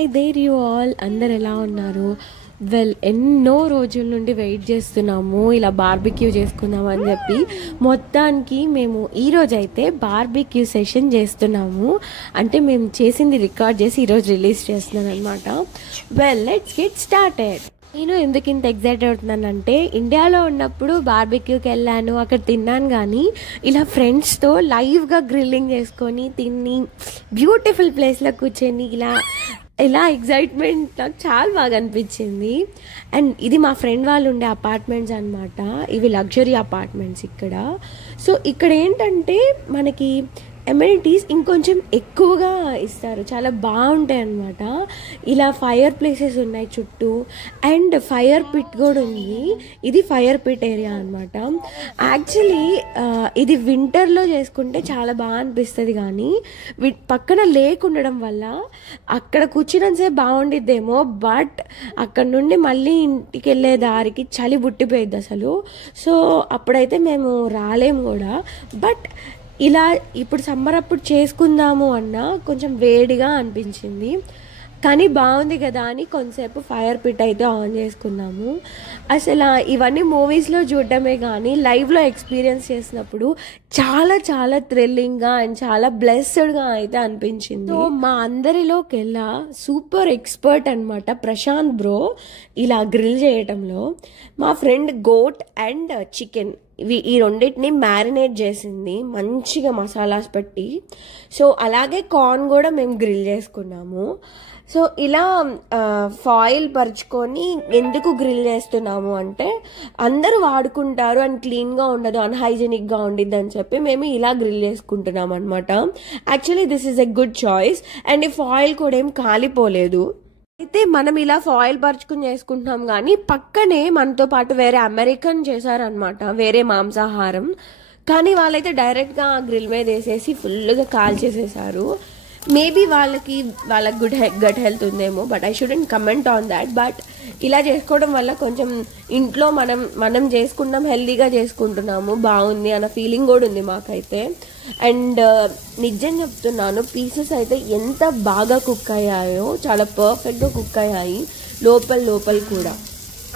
Hi there you all, అందరు ఎలా ఉన్నారు? వెల్, ఎన్నో రోజుల నుండి వెయిట్ చేస్తున్నాము ఇలా బార్బిక్యూ చేసుకుందాం అని చెప్పి. మొత్తానికి మేము ఈరోజు అయితే బార్బిక్యూ సెషన్ చేస్తున్నాము. అంటే మేము చేసింది రికార్డ్ చేసి ఈరోజు రిలీజ్ చేస్తున్నాను అనమాట. Well, let's get started. నేను ఎందుకు ఇంత ఎగ్జైట్ అవుతున్నానంటే, ఇండియాలో ఉన్నప్పుడు బార్బిక్యూకి వెళ్ళాను, అక్కడ తిన్నాను, కానీ ఇలా ఫ్రెండ్స్తో లైవ్గా గ్రిల్లింగ్ చేసుకొని తిని బ్యూటిఫుల్ ప్లేస్లో కూర్చొని ఇలా ఎగ్జైట్మెంట్ నాకు చాలా బాగా అనిపించింది. అండ్ ఇది మా ఫ్రెండ్ వాళ్ళు ఉండే అపార్ట్మెంట్స్ అనమాట. ఇవి లగ్జరీ అపార్ట్మెంట్స్ ఇక్కడ. సో ఇక్కడ ఏంటంటే మనకి ఎమ్యూనిటీస్ ఇంకొంచెం ఎక్కువగా ఇస్తారు, చాలా బాగుంటాయి అన్నమాట. ఇలా ఫైర్ ప్లేసెస్ ఉన్నాయి చుట్టూ, అండ్ ఫైర్ పిట్ కూడా ఉంది. ఇది ఫైర్ పిట్ ఏరియా అనమాట. యాక్చువల్లీ ఇది వింటర్లో చేసుకుంటే చాలా బాగా అనిపిస్తుంది, కానీ పక్కన లేక్ ఉండడం వల్ల అక్కడ కూర్చున్నంతసేపు బాగుండిద్దేమో, బట్ అక్కడ నుండి మళ్ళీ ఇంటికి వెళ్ళే దారికి చలి బుట్టిపోయిద్ది అసలు. సో అప్పుడైతే మేము రాలేము కూడా. బట్ ఇలా ఇప్పుడు సమ్మర్ అప్పుడు చేసుకుందాము అన్నా కొంచెం వేడిగా అనిపించింది, కానీ బాగుంది కదా అని కొంతసేపు ఫైర్ పిట్ అయితే ఆన్ చేసుకున్నాము. అసలు ఇవన్నీ మూవీస్లో చూడటమే కానీ లైవ్లో ఎక్స్పీరియన్స్ చేసినప్పుడు చాలా చాలా థ్రిల్లింగ్గా అండ్ చాలా బ్లెస్డ్గా అయితే అనిపించింది. సో మా అందరిలోకెల్లా సూపర్ ఎక్స్పర్ట్ అనమాట ప్రశాంత్ బ్రో ఇలా గ్రిల్ చేయటంలో. మా ఫ్రెండ్ గోట్ అండ్ చికెన్ ఈ రెండింటిని మ్యారినేట్ చేసింది మంచిగా మసాలాస్ పెట్టి. సో అలాగే కార్న్ కూడా మేము గ్రిల్ చేసుకున్నాము. సో ఇలా ఫాయిల్ పరుచుకొని ఎందుకు గ్రిల్ చేస్తున్నాము అంటే, అందరూ వాడుకుంటారు అండ్ క్లీన్గా ఉండదు, అన్హైజెనిక్గా ఉండిద్ది అని చెప్పి మేము ఇలా గ్రిల్ చేసుకుంటున్నాం అనమాట. Actually this is a good choice. And ఈ ఫాయిల్ కూడా ఏం కాలిపోలేదు. అయితే మనం ఇలా ఫాయిల్ పరుచుకుని చేసుకుంటున్నాం, కానీ పక్కనే మనతో పాటు వేరే అమెరికన్ చేశారనమాట, వేరే మాంసాహారం. కానీ వాళ్ళైతే డైరెక్ట్గా గ్రిల్ మీద వేసేసి ఫుల్గా కాల్చేసేసారు. మేబీ వాళ్ళకి గట్ హెల్త్ ఉందేమో, but I shouldn't comment on that. But ఇలా చేసుకోవడం వల్ల కొంచెం ఇంట్లో మనం చేసుకుంటాం, హెల్దీగా చేసుకుంటున్నాము, బాగుంది అన్న ఫీలింగ్ కూడా ఉంది మాకైతే. అండ్ నిజం చెప్తున్నాను, పీసెస్ అయితే ఎంత బాగా కుక్ అయ్యాయో, చాలా పర్ఫెక్ట్గా కుక్ అయ్యాయి లోపల కూడా.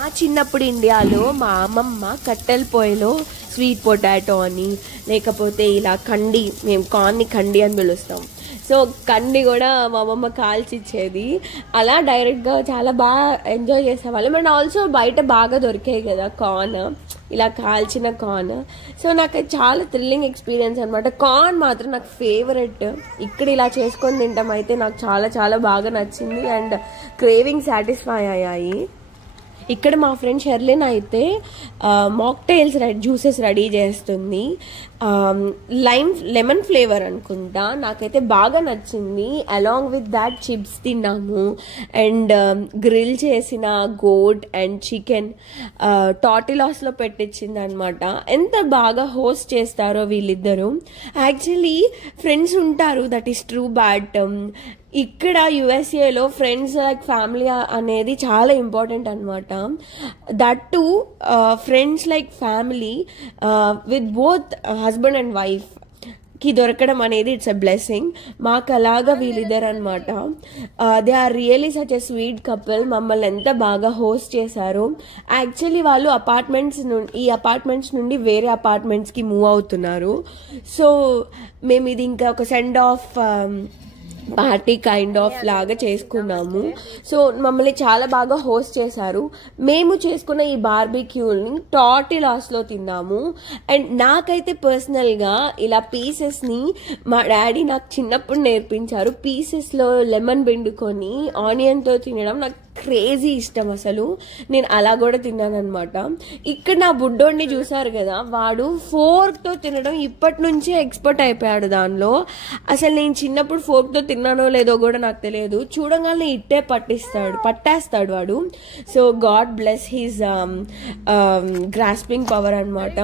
ఆ చిన్నప్పుడు ఇండియాలో మా అమ్మమ్మ కట్టెల పొయ్యిలో స్వీట్ పొటాటో అని, లేకపోతే ఇలా కండి, మేము కార్న్ని కండి అని పిలుస్తాం. సో కండి కూడా మా అమ్మమ్మ కాల్చిచ్చేది. అలా డైరెక్ట్గా చాలా బాగా ఎంజాయ్ చేసేవాళ్ళం. అండ్ ఆల్సో బయట బాగా దొరికాయి కదా కార్న్, ఇలా కాల్చిన కార్న్. సో నాకు చాలా థ్రిల్లింగ్ ఎక్స్పీరియన్స్ అనమాట. కార్న్ మాత్రం నాకు ఫేవరెట్. ఇక్కడ ఇలా చేసుకొని తింటాం అయితే నాకు చాలా చాలా బాగా నచ్చింది. అండ్ క్రేవింగ్ సాటిస్ఫై అయ్యాయి. ఇక్కడ మా ఫ్రెండ్ షెర్లిన్ అయితే మాక్టైల్స్ జ్యూసెస్ రెడీ చేస్తుంది. లెమన్ ఫ్లేవర్ అనుకుంటా, నాకైతే బాగా నచ్చింది. అలాంగ్ విత్ దాట్ చిప్స్ తిన్నాము. అండ్ గ్రిల్ చేసిన గోట్ అండ్ చికెన్ టాటిలాస్లో పెట్టించింది అనమాట. ఎంత బాగా హోస్ట్ చేస్తారో వీళ్ళిద్దరూ. యాక్చువల్లీ ఫ్రెండ్స్ ఉంటారు, దట్ ఈస్ ట్రూ. బట్ ఇక్కడ యుఎస్ఏలో ఫ్రెండ్స్ లైక్ ఫ్యామిలీ అనేది చాలా ఇంపార్టెంట్ అనమాట. That to friends like family with both husband and wife కి దొరకడం అనేది ఇట్స్ అ బ్లెస్సింగ్. మాకు అలాగా వీళ్ళిద్దరు అనమాట. They are really such a sweet couple. మమ్మల్ని ఎంత బాగా హోస్ట్ చేశారు. యాక్చువల్లీ వాళ్ళు ఈ అపార్ట్మెంట్స్ నుండి వేరే అపార్ట్మెంట్స్కి మూవ్ అవుతున్నారు. సో మేము ఇది ఇంకా ఒక send off party kind of లాగా చేసుకున్నాము. సో మమ్మల్ని చాలా బాగా హోస్ట్ చేశారు. మేము చేసుకున్న ఈ బార్బిక్యూని టాటిలాస్లో తిన్నాము. అండ్ నాకైతే పర్సనల్గా ఇలా పీసెస్ని మా డాడీ నాకు చిన్నప్పుడు నేర్పించారు. పీసెస్లో లెమన్ పిండుకొని ఆనియన్తో తినడం నాకు క్రేజీ ఇష్టం అసలు. నేను అలా కూడా తిన్నాను అనమాట. ఇక్కడ నా బుడ్డోడిని చూసారు కదా, వాడు ఫోర్క్తో తినడం ఇప్పటి నుంచే ఎక్స్పర్ట్ అయిపోయాడు దానిలో. అసలు నేను చిన్నప్పుడు ఫోర్క్తో తిన్నానో లేదో కూడా నాకు తెలియదు, చూడగానే ఇట్టే పట్టేస్తాడు వాడు. So god bless his grasping power అనమాట.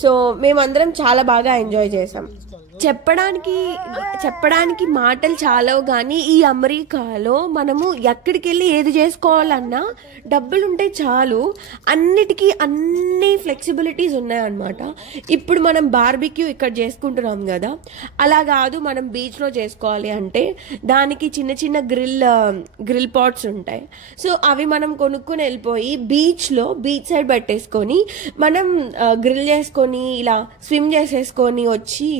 సో మేమందరం చాలా బాగా ఎంజాయ్ చేసాం. చెప్పడానికి మాటలు చాలవు, కానీ ఈ అమెరికాలో మనము ఎక్కడికి వెళ్ళి ఏది చేసుకోవాలన్నా డబ్బులు ఉంటే చాలు, అన్నిటికీ అన్ని ఫ్లెక్సిబిలిటీస్ ఉన్నాయన్నమాట. ఇప్పుడు మనం బార్బిక్యూ ఇక్కడ చేసుకుంటున్నాం కదా, అలా కాదు మనం బీచ్లో చేసుకోవాలి అంటే దానికి చిన్న చిన్న గ్రిల్ పాట్స్ ఉంటాయి. సో అవి మనం కొనుక్కొని వెళ్ళిపోయి బీచ్ సైడ్ పెట్టేసుకొని మనం గ్రిల్ చేసుకొని ఇలా స్విమ్ చేసేసుకొని వచ్చి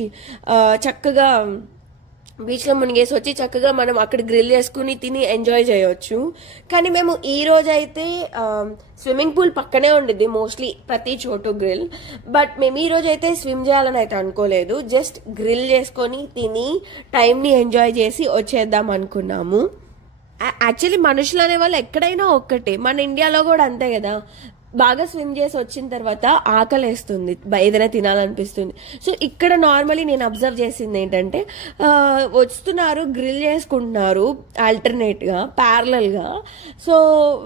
చక్కగా బీచ్లో మునిగేసి వచ్చి చక్కగా మనం అక్కడ గ్రిల్ చేసుకుని తిని ఎంజాయ్ చేయొచ్చు. కానీ మేము ఈ రోజైతే స్విమ్మింగ్ పూల్ పక్కనే ఉండిద్ది మోస్ట్లీ ప్రతి చోటు గ్రిల్, బట్ మేము ఈ రోజైతే స్విమ్ చేయాలని అయితే అనుకోలేదు. జస్ట్ గ్రిల్ చేసుకొని తిని టైంని ఎంజాయ్ చేసి వచ్చేద్దాం అనుకున్నాము. యాక్చువల్లీ మనుషులు అనే వాళ్ళు ఎక్కడైనా ఒక్కటే, మన ఇండియాలో కూడా అంతే కదా, బాగా స్విమ్ చేసి వచ్చిన తర్వాత ఆకలేస్తుంది, ఏదైనా తినాలనిపిస్తుంది. సో ఇక్కడ నార్మలీ నేను అబ్జర్వ్ చేసింది ఏంటంటే వస్తున్నారు, గ్రిల్ చేసుకుంటున్నారు ఆల్టర్నేట్గా ప్యారలల్గా. సో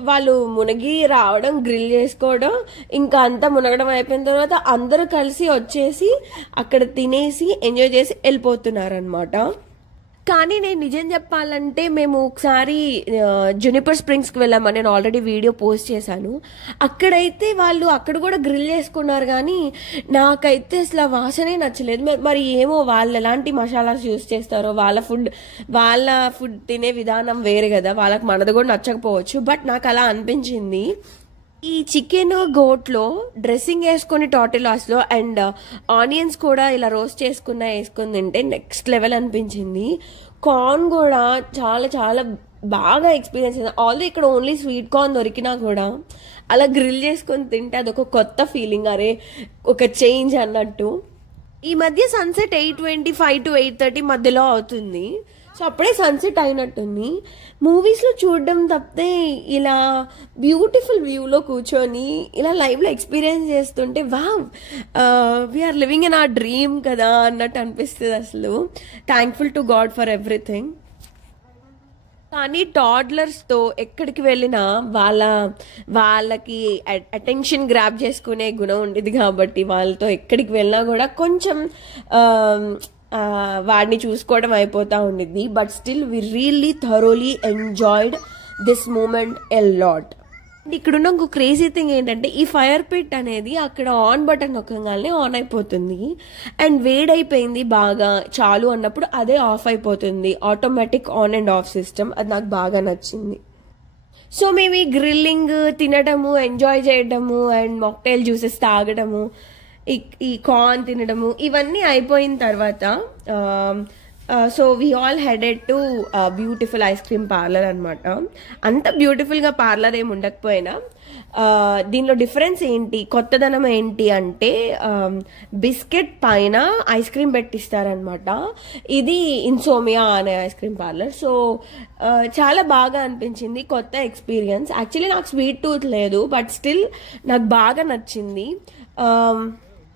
వాళ్ళు మునిగి రావడం, గ్రిల్ చేసుకోవడం, ఇంకా అంతా మునగడం అయిపోయిన తర్వాత అందరూ కలిసి వచ్చేసి అక్కడ తినేసి ఎంజాయ్ చేసి వెళ్ళిపోతున్నారు అనమాట. కానీ నేను నిజం చెప్పాలంటే మేము ఒకసారి జునిపర్ స్ప్రింగ్స్కి వెళ్ళామని నేను ఆల్రెడీ వీడియో పోస్ట్ చేశాను. అక్కడైతే వాళ్ళు అక్కడ కూడా గ్రిల్ చేసుకున్నారు, కానీ నాకైతే అసలు ఆ వాసనే నచ్చలేదు. మరి ఏమో వాళ్ళు ఎలాంటి మసాలాస్ యూస్ చేస్తారో, వాళ్ళ ఫుడ్ తినే విధానం వేరే కదా, వాళ్ళకి మనది కూడా నచ్చకపోవచ్చు. బట్ నాకు అలా అనిపించింది. ఈ చికెన్ గోట్లో డ్రెస్సింగ్ వేసుకొని టార్టిలాస్లో అండ్ ఆనియన్స్ కూడా ఇలా రోస్ట్ వేసుకొని తింటే నెక్స్ట్ లెవెల్ అనిపించింది. కార్న్ కూడా చాలా చాలా బాగా ఎక్స్పీరియన్స్ అయింది. ఆల్రెడీ ఇక్కడ ఓన్లీ స్వీట్ కార్న్ దొరికినా కూడా అలా గ్రిల్ చేసుకొని తింటే అదొక కొత్త ఫీలింగ్, అరే ఒక చేంజ్ అన్నట్టు. ఈ మధ్య సన్సెట్ 8:25 to 8:30 మధ్యలో అవుతుంది. సో అప్పుడే సన్సెట్ అయినట్టుంది. మూవీస్లో చూడడం తప్పితే ఇలా బ్యూటిఫుల్ వ్యూలో కూర్చొని ఇలా లైవ్లో ఎక్స్పీరియన్స్ చేస్తుంటే wow, we are living in our dream కదా అన్నట్టు అనిపిస్తుంది. అసలు thankful to god for everything. కానీ టాడ్లర్స్తో ఎక్కడికి వెళ్ళినా వాళ్ళకి అటెన్షన్ గ్రాప్ చేసుకునే గుణం ఉండేది కాబట్టి వాళ్ళతో ఎక్కడికి వెళ్ళినా కూడా కొంచెం వాడిని చూసుకోవడం అయిపోతూ ఉండిద్ది. But still we really thoroughly enjoyed this moment a lot. ఇక్కడున్న ఇంకో క్రేజీ థింగ్ ఏంటంటే ఈ ఫైర్ పిట్ అనేది అక్కడ ఆన్ బటన్ నొక్కగానే ఆన్ అయిపోతుంది, అండ్ వేడైపోయింది బాగా చాలు అన్నప్పుడు అదే ఆఫ్ అయిపోతుంది. Automatic on and of system, అది నాకు బాగా నచ్చింది. సో మేము ఈ గ్రిల్లింగ్, తినడము, ఎంజాయ్ చేయడము అండ్ మాక్టైల్ జ్యూసెస్ తాగడము, ఈ కార్న్ తినడము ఇవన్నీ అయిపోయిన తర్వాత so we all headed to beautiful eyes cream parlour అనమాట. అంత బ్యూటిఫుల్గా పార్లర్ ఏమి ఉండకపోయినా దీనిలో డిఫరెన్స్ ఏంటి, కొత్తదనం ఏంటి అంటే బిస్కెట్ పైన ఐస్ క్రీమ్ పెట్టిస్తారనమాట. ఇది ఇన్సోమియా అనే ఐస్ క్రీమ్ పార్లర్. సో చాలా బాగా అనిపించింది, కొత్త ఎక్స్పీరియన్స్. యాక్చువల్లీ నాకు స్వీట్ టూత్ లేదు, బట్ స్టిల్ నాకు బాగా నచ్చింది.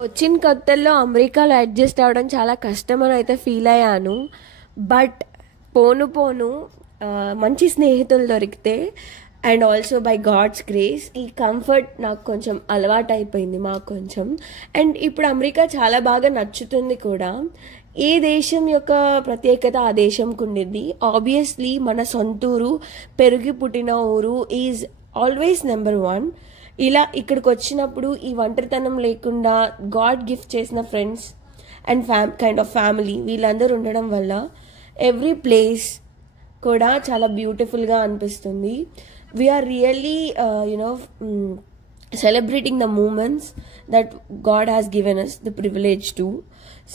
వచ్చిన కొత్తల్లో అమెరికాలో అడ్జస్ట్ అవ్వడం చాలా కష్టం అని అయితే ఫీల్ అయ్యాను. బట్ పోను మంచి స్నేహితులు దొరికితే and also by god's grace ఈ కంఫర్ట్ నాకు కొంచెం అలవాటు అయిపోయింది, మాకు కొంచెం. అండ్ ఇప్పుడు అమెరికా చాలా బాగా నచ్చుతుంది కూడా. ఏ దేశం యొక్క ప్రత్యేకత ఆ దేశంకు ఉండిద్ది. ఆబ్వియస్లీ మన సొంతూరు, పెరిగి పుట్టిన ఊరు ఈజ్ ఆల్వేస్ నెంబర్ 1. ఇలా ఇక్కడికి వచ్చినప్పుడు ఈ ఒంటరితనం లేకుండా గాడ్ గిఫ్ట్ చేసిన friends and kind of family వీళ్ళందరూ ఉండడం వల్ల ఎవ్రీ ప్లేస్ కూడా చాలా బ్యూటిఫుల్గా అనిపిస్తుంది. We are really celebrating the moments that God has given us the privilege to.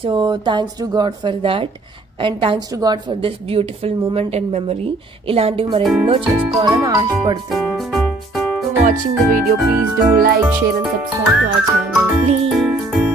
So thanks to God for that, and thanks to God for this beautiful moment and memory. ఇలాంటివి మరెన్నో చేసుకోవాలని ఆశపడుతున్నాను. Watching the video, please do like, share and subscribe to our channel, please.